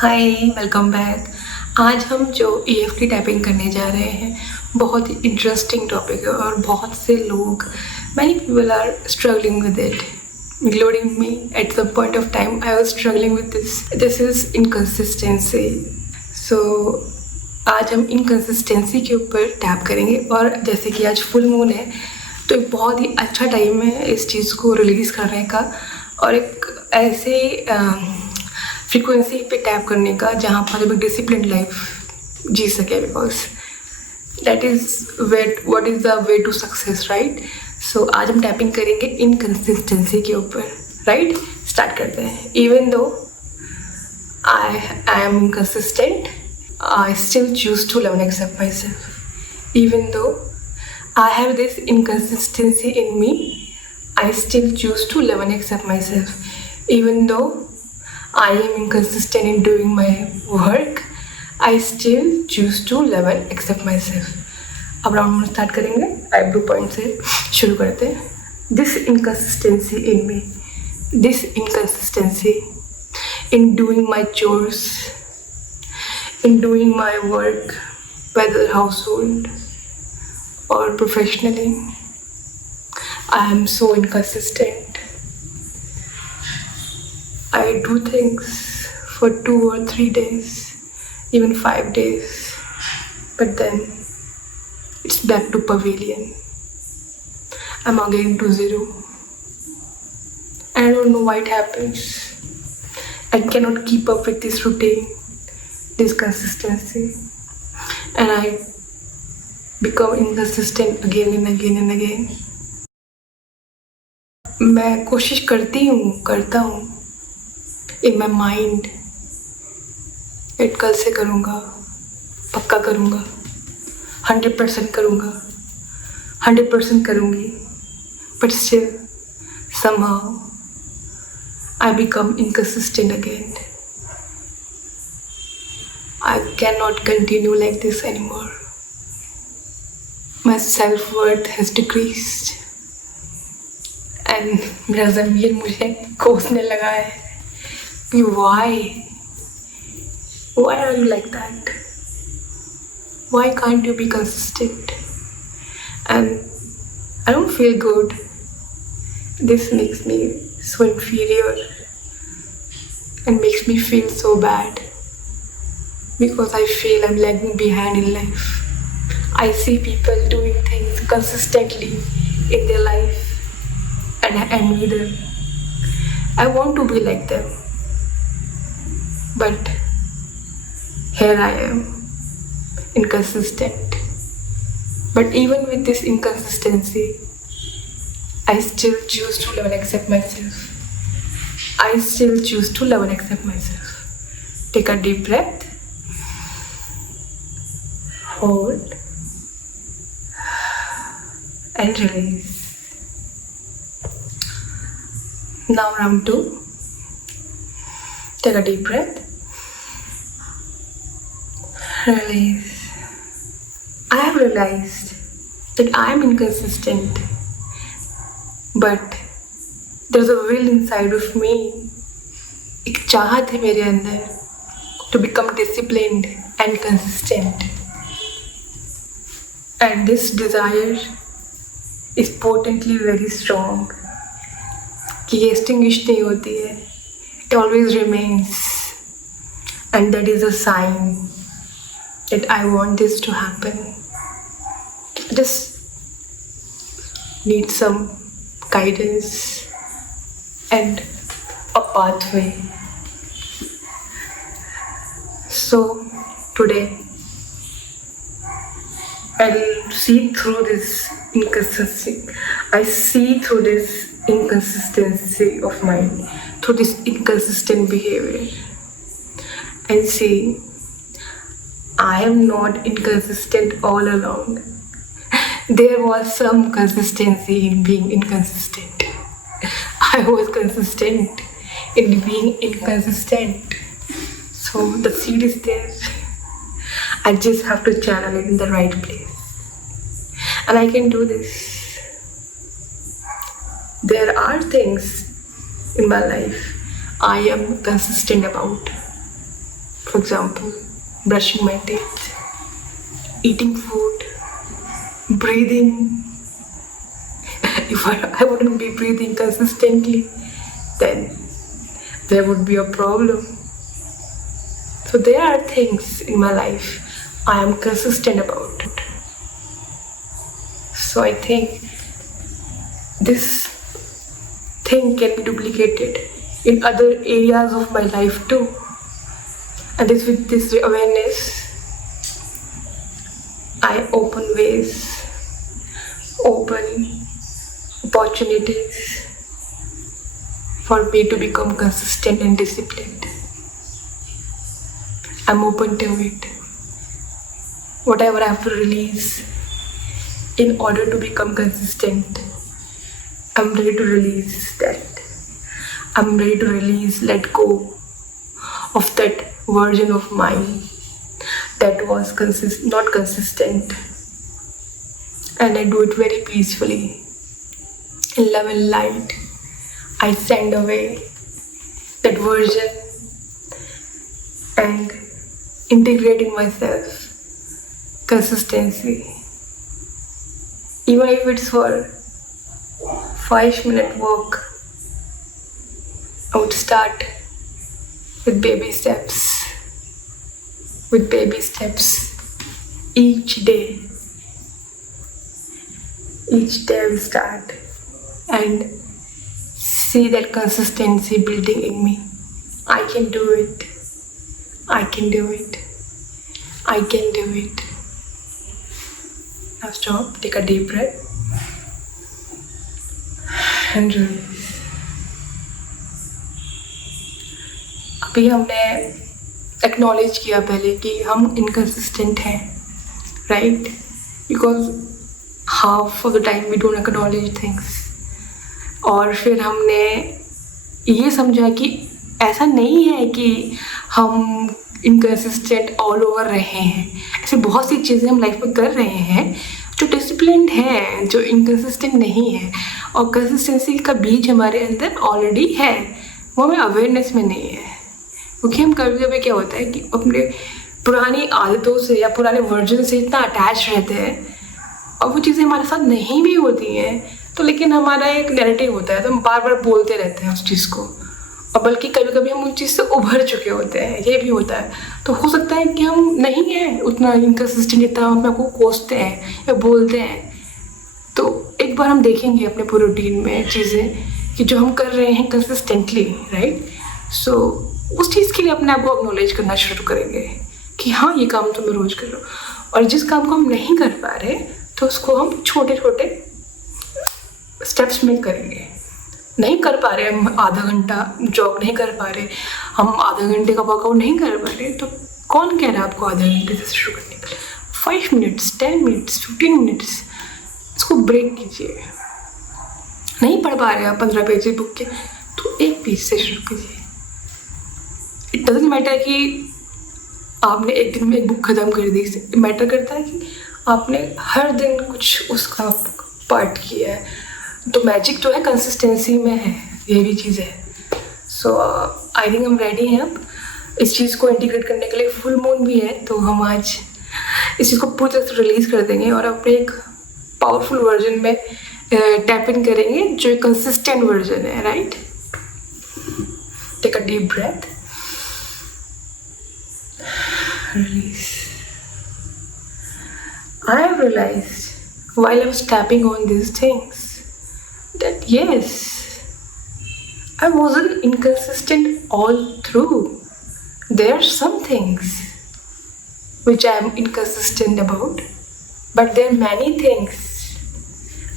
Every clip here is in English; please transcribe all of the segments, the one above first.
हाय, welcome back. आज हम जो EFT टाइपिंग करने जा रहे हैं बहुत ही इंटरेस्टिंग टॉपिक है और बहुत से लोग many people are struggling with it including me. At the point of time I was struggling with this is inconsistency. So आज हम इनकन्सिस्टेंसी के ऊपर टैप करेंगे और जैसे कि आज फुल मून है तो एक बहुत ही अच्छा टाइम है इस चीज़ को रिलीज़ करने का और एक ऐसे फ्रीक्वेंसी पे टैप करने का जहाँ पर एक डिसिप्लिन लाइफ जी सके, because that is what is the way to success, right. So आज हम टैपिंग करेंगे इनकन्सिस्टेंसी के ऊपर, राइट। स्टार्ट करते हैं। Even though I am inconsistent, I still choose to love and accept myself. Even though I have this inconsistency in me, I still choose to love and accept myself. Even though I am inconsistent in doing my work, I still choose to love and accept myself. अब round में start करेंगे। Eyebrow point से शुरू करते हैं। This inconsistency in me, this inconsistency in doing my chores, in doing my work, whether household or professionally, I am so inconsistent. I do things for 2 or 3 days, even 5 days, but then it's back to pavilion. I'm again to zero. I don't know why it happens. I cannot keep up with this routine, this consistency, and I become inconsistent again and again and again. मैं कोशिश करता हूँ in my mind it कल से करूँगा, पक्का करूँगा, 100% करूँगा, 100% करूँगी, but still somehow I become inconsistent again. I cannot continue like this anymore. My self-worth has decreased. And मेरा ज़मीर मुझे कोसने लगा है कि why are you like that? Why can't you be consistent? And I don't feel good. This makes me so inferior and makes me feel so bad. Because I feel I'm lagging behind in life. I see people doing things consistently in their life and I envy them. I want to be like them. But here I am, inconsistent. But even with this inconsistency, I still choose to love and accept myself. I still choose to love and accept myself. Take a deep breath. Hold and release. Now round 2. Take a deep breath. Release. I have realized that I am inconsistent, but there's a will inside of me. एक चाहत है मेरे अंदर to become disciplined and consistent. And this desire is potently very strong. कि ये extinguish नहीं होती है. It always remains. And that is a sign that I want this to happen. I just need some guidance and a pathway. So today I'll see through this inconsistency. I see through this inconsistency of mine, through this inconsistent behavior, and see I am not inconsistent all along. There was some consistency in being inconsistent. I was consistent in being inconsistent. So the seed is there. I just have to channel it in the right place. And I can do this. There are things in my life I am consistent about. For example, brushing my teeth, eating food, breathing. If I wouldn't be breathing consistently, then there would be a problem. So there are things in my life I am consistent about. So I think this thing can be duplicated in other areas of my life too. And with this awareness, I open ways, open opportunities for me to become consistent and disciplined. I'm open to it. Whatever I have to release in order to become consistent, I'm ready to release that. I'm ready to let go of that version of mine that was not consistent. And I do it very peacefully. In love and light, I send away that version and integrate in myself consistency. Even if it's for 5-minute walk, I would start with baby steps. Each day I will start and see that consistency building in me. I can do it. Now stop, take a deep breath and release. अभी हमने acknowledge किया पहले कि हम inconsistent हैं, right? Because half of the time we don't acknowledge things. और फिर हमने ये समझा कि ऐसा नहीं है कि हम इनकंसिस्टेंट ऑल ओवर रहे हैं. ऐसे बहुत सी चीज़ें हम लाइफ में कर रहे हैं जो डिसिप्लिन्ड हैं, जो इनकंसिस्टेंट नहीं है. और कंसिस्टेंसी का बीज हमारे अंदर ऑलरेडी है, वो हमें अवेयरनेस में नहीं है. क्योंकि हम कभी कभी क्या होता है कि अपने पुरानी आदतों से या पुराने वर्जन से इतना अटैच रहते हैं और वो चीज़ें हमारे साथ नहीं भी होती हैं, तो लेकिन हमारा एक नैरेटिव होता है, तो हम बार बार बोलते रहते हैं उस चीज़ को. और बल्कि कभी कभी हम उस चीज़ से उभर चुके होते हैं, ये भी होता है. तो हो सकता है कि हम नहीं हैं उतना इनकंसिस्टेंट जितना हम अपने को कोसते हैं या बोलते हैं. तो एक बार हम देखेंगे अपने पूरे रूटीन में चीज़ें कि जो हम कर रहे हैं कंसिस्टेंटली, राइट? सो उस चीज़ के लिए अपने आप को एक्नॉलेज करना शुरू करेंगे कि हाँ, ये काम तो मैं रोज़ कर रहा हूँ. और जिस काम को हम नहीं कर पा रहे तो उसको हम छोटे छोटे स्टेप्स में करेंगे. नहीं कर पा रहे हम आधा घंटा जॉग नहीं कर पा रहे, हम आधा घंटे का वर्कआउट नहीं कर पा रहे, तो कौन कह रहा है आपको आधा घंटे से शुरू करने के लिए? 5 मिनट्स, 10 मिनट्स, 15 मिनट्स, इसको ब्रेक कीजिए. नहीं पढ़ पा रहे आप 15 पेज बुक के, तो एक पेज से शुरू कीजिए. इट डजेंट मैटर कि आपने एक दिन में एक बुक ख़त्म कर दी. मैटर करता है कि आपने हर दिन कुछ उसका पार्ट किया है. तो मैजिक जो है कंसिस्टेंसी में है, ये भी चीज़ है. सो आई थिंक हम रेडी हैं अब इस चीज़ को इंटीग्रेट करने के लिए. फुल मून भी है, तो हम आज इस चीज़ को पूरी तरह से रिलीज़ कर देंगे और अपने एक पावरफुल वर्जन में टैप इन करेंगे जो एक कंसिस्टेंट वर्जन है, right? Take a deep breath, release. I have realized while I was tapping on these things that yes, I wasn't inconsistent all through. There are some things which I am inconsistent about, but there are many things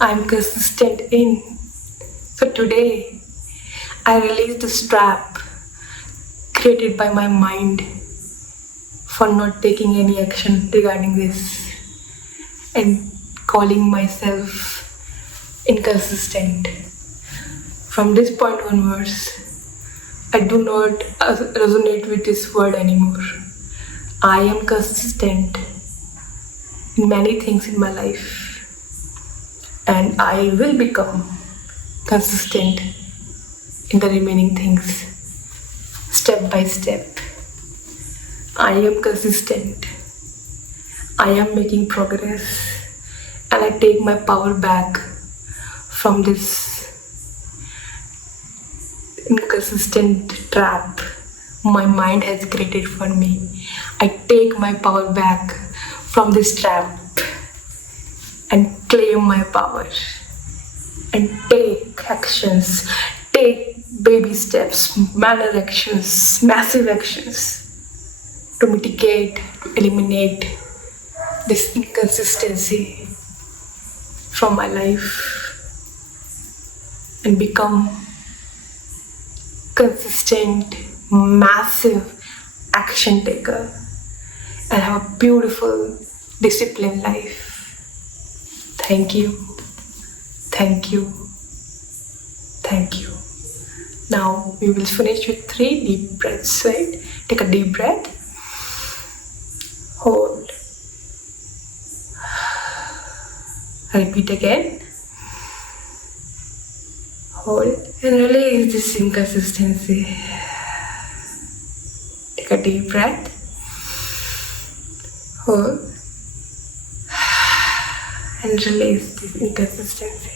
I am consistent in. So today I release the strap created by my mind for not taking any action regarding this and calling myself inconsistent. From this point onwards, I do not resonate with this word anymore. I am consistent in many things in my life, and I will become consistent in the remaining things, step by step. I am consistent. I am making progress. And I take my power back from this inconsistent trap my mind has created for me. I take my power back from this trap and claim my power and take actions, take baby steps, minor actions, massive actions to mitigate, to eliminate this inconsistency from my life and become consistent, massive action taker and have a beautiful, disciplined life. Thank you. Thank you. Thank you. Now we will finish with 3 deep breaths. Right? Take a deep breath. Hold. Repeat again. Hold and release this inconsistency. Take a deep breath. Hold and release this inconsistency.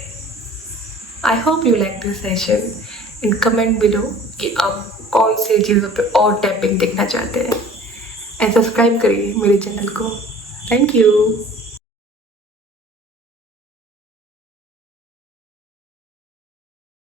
I hope you like this session. In comment below कि आप कौन से चीज़ों पे और tapping देखना चाहते हैं एंड सब्सक्राइब करिए मेरे चैनल को. Thank you.